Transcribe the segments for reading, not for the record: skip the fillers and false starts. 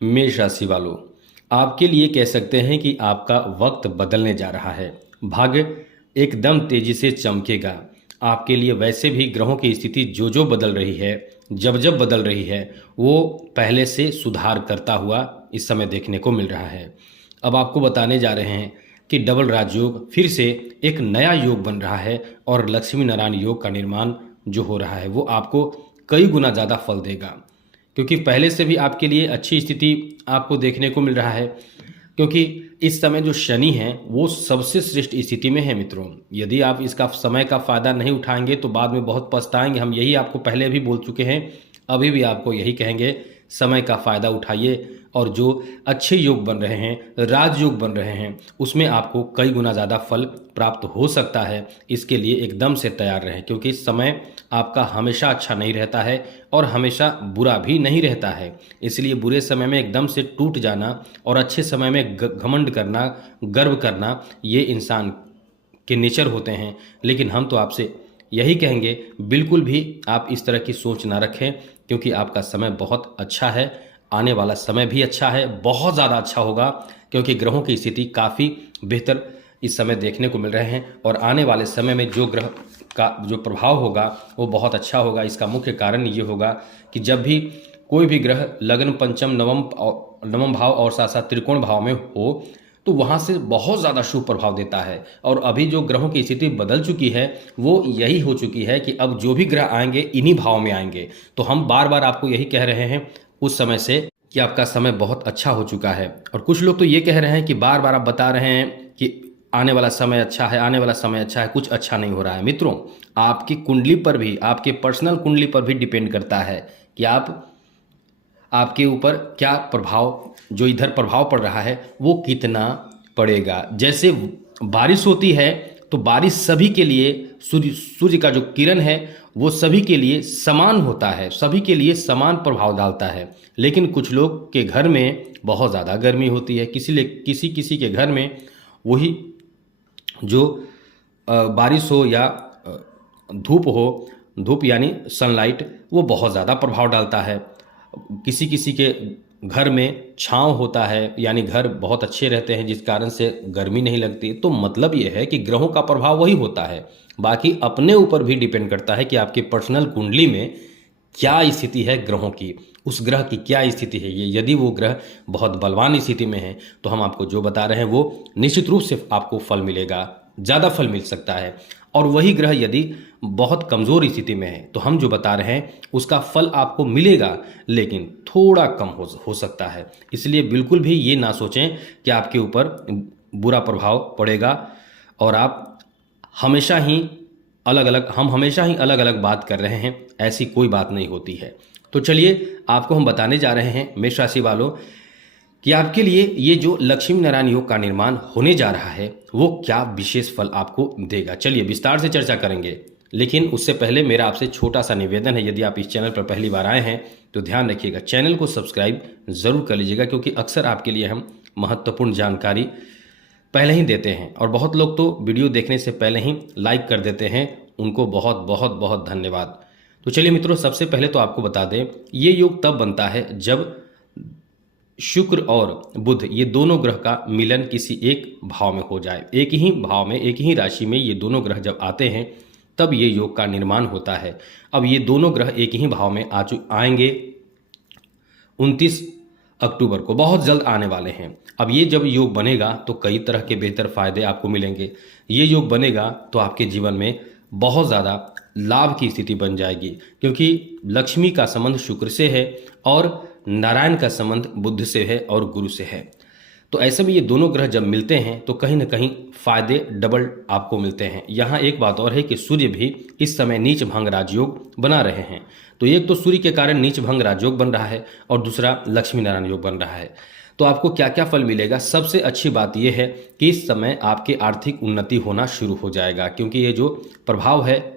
मेष राशि वालों, आपके लिए कह सकते हैं कि आपका वक्त बदलने जा रहा है। भाग्य एकदम तेजी से चमकेगा। आपके लिए वैसे भी ग्रहों की स्थिति जो जो बदल रही है, जब जब बदल रही है, वो पहले से सुधार करता हुआ इस समय देखने को मिल रहा है। अब आपको बताने जा रहे हैं कि डबल राजयोग फिर से एक नया योग बन रहा है और लक्ष्मी नारायण योग का निर्माण जो हो रहा है वो आपको कई गुना ज़्यादा फल देगा, क्योंकि पहले से भी आपके लिए अच्छी स्थिति आपको देखने को मिल रहा है। क्योंकि इस समय जो शनि है वो सबसे श्रेष्ठ स्थिति में है मित्रों। यदि आप इसका समय का फायदा नहीं उठाएंगे तो बाद में बहुत पछताएंगे। हम यही आपको पहले भी बोल चुके हैं, अभी भी आपको यही कहेंगे, समय का फायदा उठाइए और जो अच्छे योग बन रहे हैं, राजयोग बन रहे हैं, उसमें आपको कई गुना ज़्यादा फल प्राप्त हो सकता है। इसके लिए एकदम से तैयार रहें, क्योंकि समय आपका हमेशा अच्छा नहीं रहता है और हमेशा बुरा भी नहीं रहता है। इसलिए बुरे समय में एकदम से टूट जाना और अच्छे समय में घमंड करना, गर्व करना, ये इंसान के नेचर होते हैं। लेकिन हम तो आपसे यही कहेंगे, बिल्कुल भी आप इस तरह की सोच ना रखें, क्योंकि आपका समय बहुत अच्छा है। आने वाला समय भी अच्छा है, बहुत ज़्यादा अच्छा होगा, क्योंकि ग्रहों की स्थिति काफ़ी बेहतर इस समय देखने को मिल रहे हैं। और आने वाले समय में जो ग्रह का जो प्रभाव होगा वो बहुत अच्छा होगा। इसका मुख्य कारण ये होगा कि जब भी कोई भी ग्रह लग्न, पंचम, नवम भाव और साथ साथ त्रिकोण भाव में हो तो वहाँ से बहुत ज़्यादा शुभ प्रभाव देता है। और अभी जो ग्रहों की स्थिति बदल चुकी है वो यही हो चुकी है कि अब जो भी ग्रह आएंगे इन्हीं भाव में आएंगे। तो हम बार बार आपको यही कह रहे हैं उस समय से कि आपका समय बहुत अच्छा हो चुका है। और कुछ लोग तो ये कह रहे हैं कि बार बार आप बता रहे हैं कि आने वाला समय अच्छा है, आने वाला समय अच्छा है, कुछ अच्छा नहीं हो रहा है। मित्रों, आपकी कुंडली पर भी, आपके पर्सनल कुंडली पर भी डिपेंड करता है कि आपके ऊपर क्या प्रभाव, जो इधर प्रभाव पड़ रहा है वो कितना पड़ेगा। जैसे बारिश होती है तो बारिश सभी के लिए, सूर्य का जो किरण है वो सभी के लिए समान होता है, सभी के लिए समान प्रभाव डालता है। लेकिन कुछ लोग के घर में बहुत ज़्यादा गर्मी होती है, किसी किसी के घर में वही जो बारिश हो या धूप हो, धूप यानी सनलाइट, वो बहुत ज़्यादा प्रभाव डालता है। किसी किसी के घर में छांव होता है, यानी घर बहुत अच्छे रहते हैं जिस कारण से गर्मी नहीं लगती। तो मतलब ये है कि ग्रहों का प्रभाव वही होता है। बाकी अपने ऊपर भी डिपेंड करता है कि आपके पर्सनल कुंडली में क्या स्थिति है ग्रहों की, उस ग्रह की क्या स्थिति है। ये यदि वो ग्रह बहुत बलवान स्थिति में है तो हम आपको जो बता रहे हैं वो निश्चित रूप से आपको फल मिलेगा, ज़्यादा फल मिल सकता है। और वही ग्रह यदि बहुत कमज़ोर स्थिति में है तो हम जो बता रहे हैं उसका फल आपको मिलेगा, लेकिन थोड़ा कम हो सकता है। इसलिए बिल्कुल भी ये ना सोचें कि आपके ऊपर बुरा प्रभाव पड़ेगा और आप हमेशा ही हम हमेशा ही अलग अलग बात कर रहे हैं, ऐसी कोई बात नहीं होती है। तो चलिए आपको हम बताने जा रहे हैं मेष राशि वालों कि आपके लिए ये जो लक्ष्मी नारायण योग का निर्माण होने जा रहा है वो क्या विशेष फल आपको देगा। चलिए विस्तार से चर्चा करेंगे, लेकिन उससे पहले मेरा आपसे छोटा सा निवेदन है, यदि आप इस चैनल पर पहली बार आए हैं तो ध्यान रखिएगा, चैनल को सब्सक्राइब ज़रूर कर लीजिएगा, क्योंकि अक्सर आपके लिए हम महत्वपूर्ण जानकारी पहले ही देते हैं। और बहुत लोग तो वीडियो देखने से पहले ही लाइक कर देते हैं, उनको बहुत बहुत बहुत धन्यवाद। तो चलिए मित्रों, सबसे पहले तो आपको बता दें, ये योग तब बनता है जब शुक्र और बुध, ये दोनों ग्रह का मिलन किसी एक भाव में हो जाए। एक ही भाव में, एक ही राशि में ये दोनों ग्रह जब आते हैं तब ये योग का निर्माण होता है। अब ये दोनों ग्रह एक ही भाव में आएंगे 29 अक्टूबर को, बहुत जल्द आने वाले हैं। अब ये जब योग बनेगा तो कई तरह के बेहतर फायदे आपको मिलेंगे। ये योग बनेगा तो आपके जीवन में बहुत ज़्यादा लाभ की स्थिति बन जाएगी, क्योंकि लक्ष्मी का संबंध शुक्र से है और नारायण का संबंध बुध से है और गुरु से है। तो ऐसे में ये दोनों ग्रह जब मिलते हैं तो कहीं ना कहीं फायदे डबल आपको मिलते हैं। यहाँ एक बात और है कि सूर्य भी इस समय नीच भंग राजयोग बना रहे हैं। तो एक तो सूर्य के कारण नीच भंग राजयोग बन रहा है और दूसरा लक्ष्मी नारायण योग बन रहा है। तो आपको क्या क्या फल मिलेगा? सबसे अच्छी बात यह है कि इस समय आपकी आर्थिक उन्नति होना शुरू हो जाएगा, क्योंकि ये जो प्रभाव है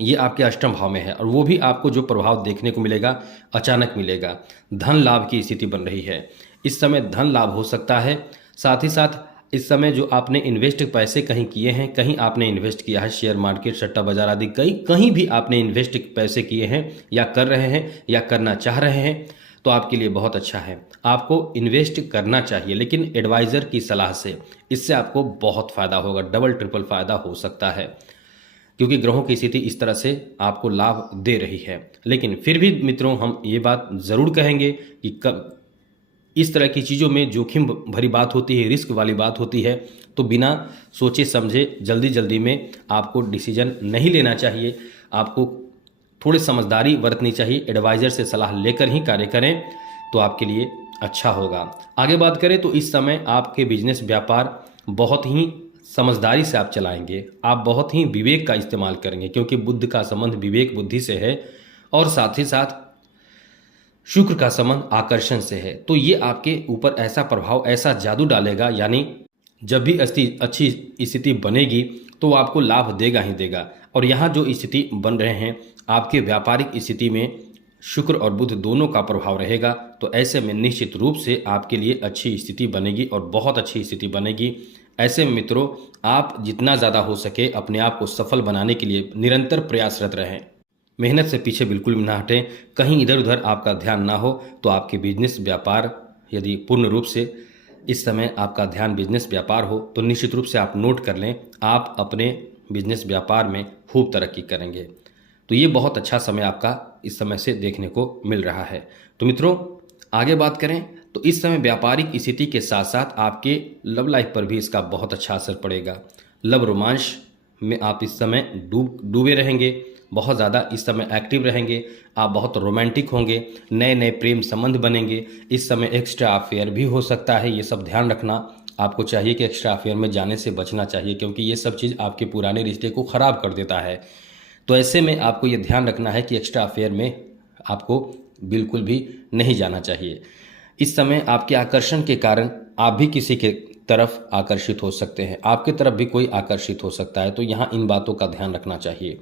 ये आपके अष्टम भाव में है और वो भी आपको जो प्रभाव देखने को मिलेगा अचानक मिलेगा। धन लाभ की स्थिति बन रही है, इस समय धन लाभ हो सकता है। साथ ही साथ इस समय जो आपने इन्वेस्ट पैसे कहीं किए हैं, कहीं आपने इन्वेस्ट किया है, शेयर मार्केट, सट्टा बाजार आदि कहीं भी आपने इन्वेस्ट पैसे किए हैं या कर रहे हैं या करना चाह रहे हैं, तो आपके लिए बहुत अच्छा है। आपको इन्वेस्ट करना चाहिए, लेकिन एडवाइज़र की सलाह से। इससे आपको बहुत फ़ायदा होगा, डबल ट्रिपल फ़ायदा हो सकता है, क्योंकि ग्रहों की स्थिति इस तरह से आपको लाभ दे रही है। लेकिन फिर भी मित्रों, हम ये बात ज़रूर कहेंगे कि कब इस तरह की चीज़ों में जोखिम भरी बात होती है, रिस्क वाली बात होती है, तो बिना सोचे समझे जल्दी जल्दी में आपको डिसीजन नहीं लेना चाहिए। आपको थोड़ी समझदारी बरतनी चाहिए, एडवाइज़र से सलाह लेकर ही कार्य करें तो आपके लिए अच्छा होगा। आगे बात करें तो इस समय आपके बिजनेस व्यापार बहुत ही समझदारी से आप चलाएंगे। आप बहुत ही विवेक का इस्तेमाल करेंगे, क्योंकि बुद्ध का संबंध विवेक बुद्धि से है और साथ ही साथ शुक्र का संबंध आकर्षण से है। तो ये आपके ऊपर ऐसा प्रभाव, ऐसा जादू डालेगा, यानी जब भी अच्छी स्थिति बनेगी तो वो आपको लाभ देगा ही देगा। और यहाँ जो स्थिति बन रहे हैं, आपके व्यापारिक स्थिति में शुक्र और बुध दोनों का प्रभाव रहेगा। तो ऐसे में निश्चित रूप से आपके लिए अच्छी स्थिति बनेगी और बहुत अच्छी स्थिति बनेगी। ऐसे में मित्रों, आप जितना ज़्यादा हो सके अपने आप को सफल बनाने के लिए निरंतर प्रयासरत रहें। मेहनत से पीछे बिल्कुल भी ना हटें। कहीं इधर उधर आपका ध्यान ना हो तो आपके बिजनेस व्यापार, यदि पूर्ण रूप से इस समय आपका ध्यान बिजनेस व्यापार हो तो निश्चित रूप से आप नोट कर लें, आप अपने बिजनेस व्यापार में खूब तरक्की करेंगे। तो ये बहुत अच्छा समय आपका इस समय से देखने को मिल रहा है। तो मित्रों, आगे बात करें तो इस समय व्यापारिक स्थिति के साथ साथ आपके लव लाइफ पर भी इसका बहुत अच्छा असर पड़ेगा। लव रोमांच में आप इस समय डूबे रहेंगे, बहुत ज़्यादा इस समय एक्टिव रहेंगे। आप बहुत रोमांटिक होंगे, नए नए प्रेम संबंध बनेंगे। इस समय एक्स्ट्रा अफेयर भी हो सकता है, ये सब ध्यान रखना आपको चाहिए कि एक्स्ट्रा अफेयर में जाने से बचना चाहिए, क्योंकि ये सब चीज़ आपके पुराने रिश्ते को ख़राब कर देता है। तो ऐसे में आपको ये ध्यान रखना है कि एक्स्ट्रा अफेयर में आपको बिल्कुल भी नहीं जाना चाहिए। इस समय आपके आकर्षण के कारण आप भी किसी के तरफ आकर्षित हो सकते हैं, आपके तरफ भी कोई आकर्षित हो सकता है। तो यहाँ इन बातों का ध्यान रखना चाहिए।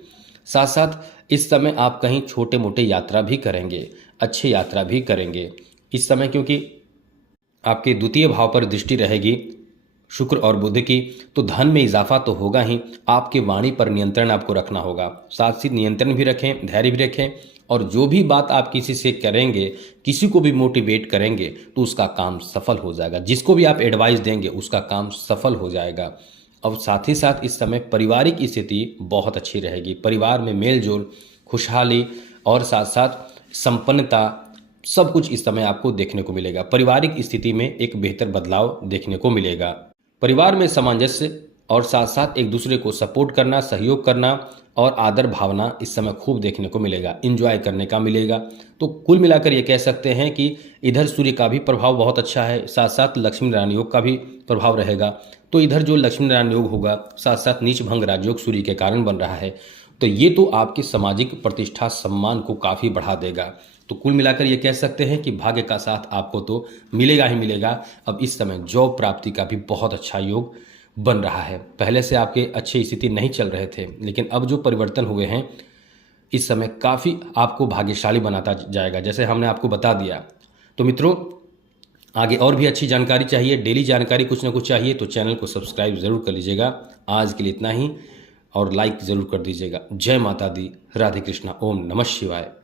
साथ साथ इस समय आप कहीं छोटे मोटे यात्रा भी करेंगे, अच्छी यात्रा भी करेंगे इस समय, क्योंकि आपके द्वितीय भाव पर दृष्टि रहेगी शुक्र और बुध की। तो धन में इजाफा तो होगा ही, आपके वाणी पर नियंत्रण आपको रखना होगा। साथ ही नियंत्रण भी रखें, धैर्य भी रखें, और जो भी बात आप किसी से करेंगे, किसी को भी मोटिवेट करेंगे तो उसका काम सफल हो जाएगा। जिसको भी आप एडवाइस देंगे उसका काम सफल हो जाएगा। अब साथ ही साथ इस समय पारिवारिक स्थिति बहुत अच्छी रहेगी। परिवार में मेल जोल, खुशहाली और साथ साथ संपन्नता, सब कुछ इस समय आपको देखने को मिलेगा। पारिवारिक स्थिति में एक बेहतर बदलाव देखने को मिलेगा। परिवार में सामंजस्य और साथ साथ एक दूसरे को सपोर्ट करना, सहयोग करना और आदर भावना इस समय खूब देखने को मिलेगा, एंजॉय करने का मिलेगा। तो कुल मिलाकर ये कह सकते हैं कि इधर सूर्य का भी प्रभाव बहुत अच्छा है, साथ साथ लक्ष्मी नारायण योग का भी प्रभाव रहेगा। तो इधर जो लक्ष्मी नारायण योग होगा, साथ साथ नीच भंग राजयोग सूर्य के कारण बन रहा है। तो ये तो आपकी सामाजिक प्रतिष्ठा, सम्मान को काफ़ी बढ़ा देगा। तो कुल मिलाकर ये कह सकते हैं कि भाग्य का साथ आपको तो मिलेगा ही मिलेगा। अब इस समय जॉब प्राप्ति का भी बहुत अच्छा योग बन रहा है। पहले से आपके अच्छी स्थिति नहीं चल रहे थे, लेकिन अब जो परिवर्तन हुए हैं इस समय काफ़ी आपको भाग्यशाली बनाता जाएगा, जैसे हमने आपको बता दिया। तो मित्रों, आगे और भी अच्छी जानकारी चाहिए, डेली जानकारी कुछ ना कुछ चाहिए, तो चैनल को सब्सक्राइब ज़रूर कर लीजिएगा। आज के लिए इतना ही, और लाइक ज़रूर कर दीजिएगा। जय माता दी, राधे कृष्णा, ओम नमः शिवाय।